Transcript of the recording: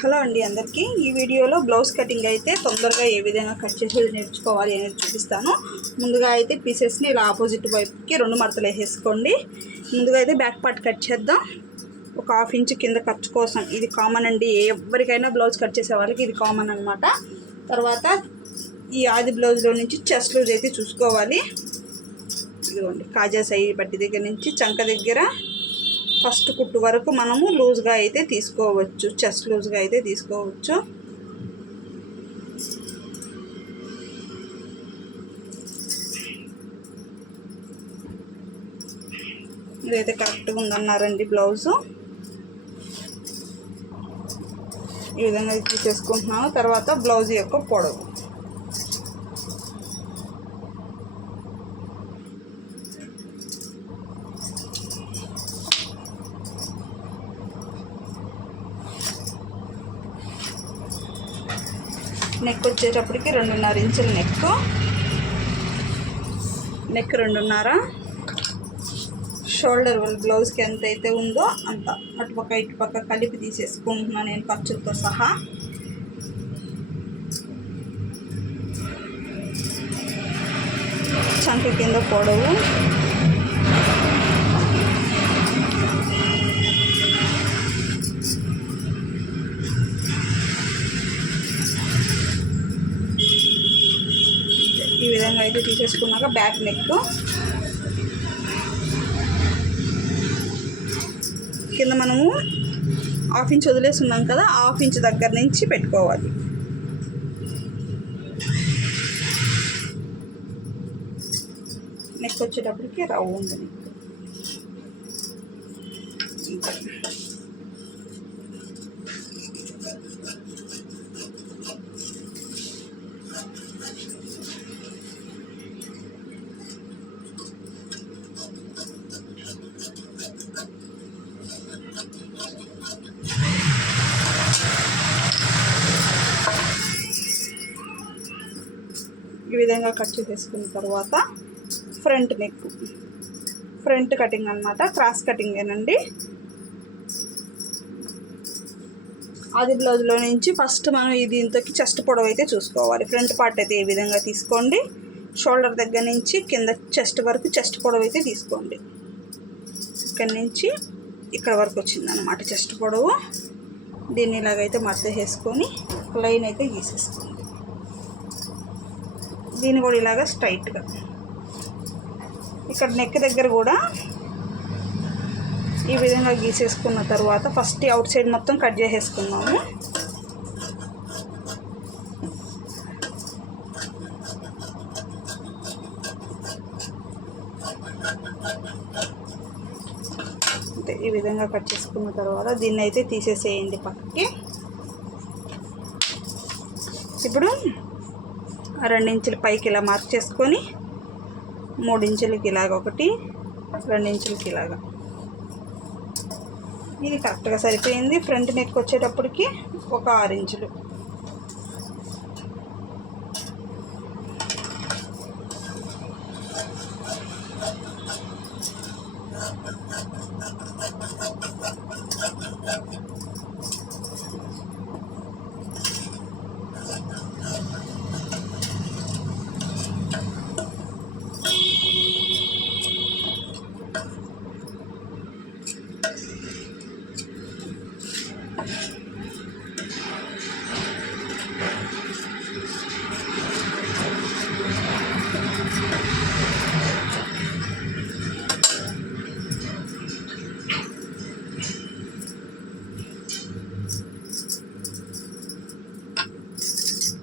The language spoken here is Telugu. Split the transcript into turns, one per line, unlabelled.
హలో అండి అందరికీ. ఈ వీడియోలో బ్లౌజ్ కటింగ్ అయితే తొందరగా ఏ విధంగా కట్ చేసేది నేర్చుకోవాలి అనేది చూపిస్తాను. ముందుగా అయితే పీసెస్ని ఇలా ఆపోజిట్ వైపుకి రెండు మడతలు వేసేసుకోండి. ముందుగా అయితే బ్యాక్ పార్ట్ కట్ చేద్దాం. ఒక హాఫ్ ఇంచ్ కింద ఖర్చు కోసం ఇది కామన్ అండి. ఎవరికైనా బ్లౌజ్ కట్ చేసే వాళ్ళకి ఇది కామన్ అనమాట తర్వాత ఈ ఆది బ్లౌజ్లో నుంచి చెస్ట్ లూజ్ అయితే చూసుకోవాలి. ఇదిగోండి కాజా సై బట్టి దగ్గర నుంచి చంక దగ్గర ఫస్ట్ కుట్టు వరకు మనము లూజ్గా అయితే తీసుకోవచ్చు చెస్ట్ లూజ్గా అయితే తీసుకోవచ్చు. ఇదైతే కరెక్ట్గా ఉందన్నారండి బ్లౌజు. ఈ విధంగా తీసేసుకుంటున్నాను. తర్వాత బ్లౌజ్ యొక్క పొడవు. నెక్ వచ్చేటప్పటికి రెండున్నర ఇంచుల నెక్. నెక్ రెండున్నర. షోల్డర్ వాళ్ళ బ్లౌజ్కి ఎంత అయితే ఉందో అంత. అటుపక్క ఇటుపక్క కలిపి తీసేసుకుంటున్నాను నేను ఖర్చులతో సహా. చంక కింద పొడవు. ఈ తీసేసుకున్నాక బ్యాక్ నెక్. కింద మనము హాఫ్ ఇంచ్ వదిలేస్తున్నాం కదా హాఫ్ ఇంచ్ దగ్గర నుంచి పెట్టుకోవాలి. నెక్ వచ్చేటప్పటికి రౌండ్ నెక్. ఈ విధంగా కట్ చేసేసుకున్న తర్వాత ఫ్రంట్ నెక్ ఫ్రంట్ కటింగ్ అనమాట క్రాస్ కటింగేనండి ఆది బ్లౌజ్లో నుంచి ఫస్ట్ మనం ఇది ఇంతకి చెస్ట్ పొడవు అయితే చూసుకోవాలి. ఫ్రంట్ పార్ట్ అయితే ఈ విధంగా తీసుకోండి? షోల్డర్ దగ్గర నుంచి కింద చెస్ట్ వరకు చెస్ట్ పొడవు అయితే తీసుకోండి. ఇక్కడ నుంచి ఇక్కడ వరకు వచ్చిందనమాట చెస్ట్ పొడవు. దీన్ని ఇలాగైతే మడత వేసుకొని లైన్ అయితే గీసేసుకోండి. దీన్ని కూడా ఇలాగ స్ట్రైట్గా ఇక్కడ నెక్ దగ్గర కూడా ఈ విధంగా గీసేసుకున్న తర్వాత ఫస్ట్ అవుట్ సైడ్ మొత్తం కట్ చేసేసుకున్నాము అంటే ఈ విధంగా కట్ చేసుకున్న తర్వాత దీన్ని అయితే తీసేసేయండి పక్కకి. ఇప్పుడు రెండించులు పైకి ఇలా మార్క్ చేసుకొని మూడించులకి ఇలాగ ఒకటి రెండించులకి ఇలాగా. ఇది కరెక్ట్గా సరిపోయింది. ఫ్రంట్ నెక్ వచ్చేటప్పటికి ఒక ఆరు ఇంచులు